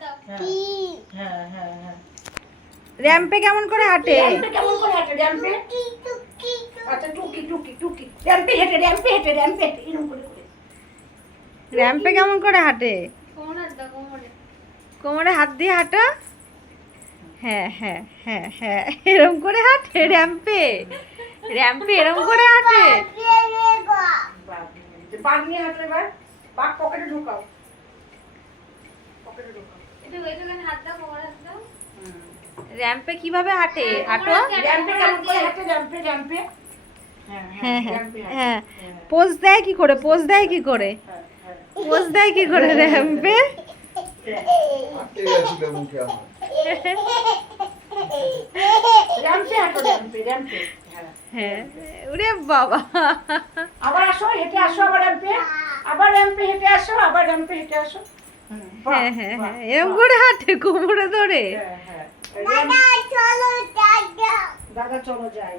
হ্যাঁ হ্যাঁ হ্যাঁ। র্যাম্পে কেমন করে হাঁটে? র্যাম্পে কেমন করে হাঁটে? র্যাম্পে আচ্ছা টুকি টুকি টুকি র্যাম্পে হেঁটে র্যাম্পে হেঁটে র্যাম্পে হেঁটে এরকম করে করে। র্যাম্পে কেমন করে হাঁটে? কোমরে হাত দিয়ে হাঁটো। হ্যাঁ হ্যাঁ হ্যাঁ হ্যাঁ, এরকম করে হাঁটে র্যাম্পে। র্যাম্পে এরকম করে হাঁটে। বাঘ নিয়ে হাঁটলে এবার বাঘ পকেটে ঢুকাও, পকেটে ঢুকাও। র্যাম্পে কিভাবে হাঁটে? হাঁটো। র্যাম্পে কেমন করে হাঁটে? র্যাম্পে র্যাম্পে হ্যাঁ হ্যাঁ হ্যাঁ র্যাম্পে হাঁটে। হ্যাঁ, পোজ দেয় কি করে? পোজ দেয় কি করে? হ্যাঁ হ্যাঁ পোজ দেয় কি করে র্যাম্পে? র্যাম্পে হাঁটো র্যাম্পে র্যাম্পে হ্যাঁ, ওরে বাবা। আবার আসো হেঁটে আসো, আবার র্যাম্পে, আবার র্যাম্পে হেঁটে আসো, আবার র্যাম্পে হেঁটে আসো। হ্যাঁ হ্যাঁ হ্যাঁ, এরকম করে হাঁটে কোমরে ধরে। হ্যাঁ হ্যাঁ। দাদা চলো যাই।